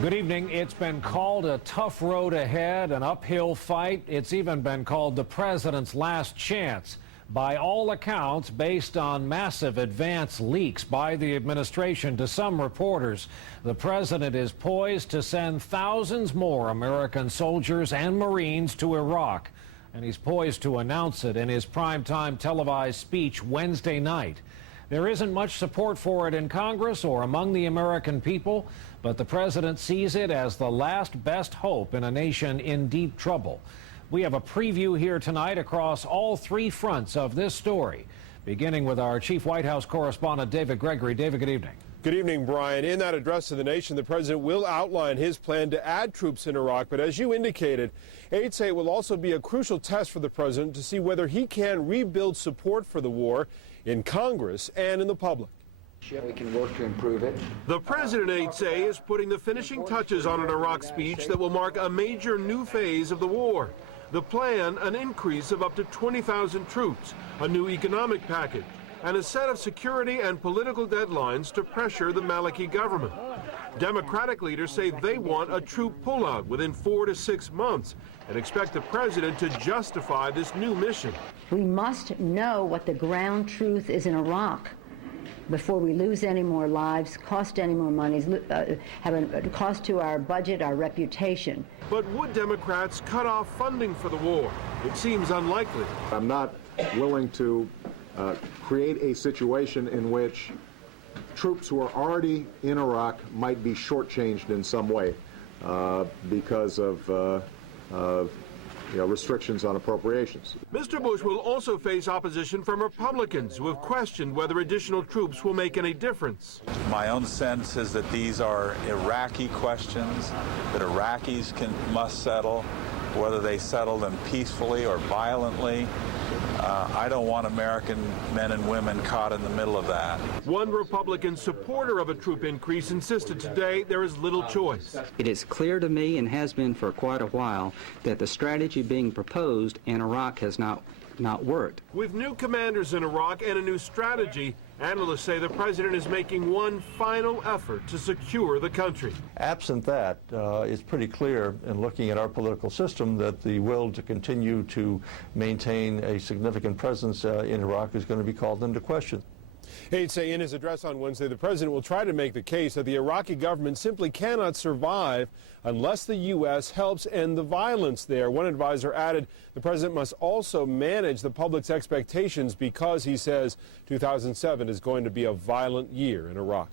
Good evening. It's been called a tough road ahead, an uphill fight. It's even been called the president's last chance. By all accounts, based on massive advance leaks by the administration to some reporters, the president is poised to send thousands more American soldiers and Marines to Iraq. And he's poised to announce it in his primetime televised speech Wednesday night. There isn't much support for it in Congress or among the American people, but the president sees it as the last best hope in a nation in deep trouble. We have a preview here tonight across all three fronts of this story, beginning with our chief White House correspondent, David Gregory. David, good evening. Good evening, Brian. In that address to the nation, the president will outline his plan to add troops in Iraq. But as you indicated, aides say it will also be a crucial test for the president to see whether he can rebuild support for the war in Congress and in the public. We can work to improve it. The president, aides say, is putting the finishing touches on an Iraq speech that will mark a major new phase of the war. The plan, an increase of up to 20,000 troops, a new economic package, and a set of security and political deadlines to pressure the Maliki government. Democratic leaders say they want a troop pullout within 4 to 6 months and expect the president to justify this new mission. We must know what the ground truth is in Iraq before we lose any more lives, cost any more money, have a cost to our budget, our reputation. But would Democrats cut off funding for the war? It seems unlikely. I'm not willing to create a situation in which troops who are already in Iraq might be shortchanged in some way because of restrictions on appropriations. Mr. Bush will also face opposition from Republicans who have questioned whether additional troops will make any difference. My own sense is that these are Iraqi questions that Iraqis must settle, whether they settle them peacefully or violently. I don't want American men and women caught in the middle of that. One Republican supporter of a troop increase insisted today there is little choice. It is clear to me, and has been for quite a while, that the strategy being proposed in Iraq has not worked. With new commanders in Iraq and a new strategy, analysts say the president is making one final effort to secure the country. Absent that, it's pretty clear in looking at our political system that the will to continue to maintain a significant presence in Iraq is going to be called into question. Aides say in his address on Wednesday, the president will try to make the case that the Iraqi government simply cannot survive unless the U.S. helps end the violence there. One advisor added the president must also manage the public's expectations because he says 2007 is going to be a violent year in Iraq.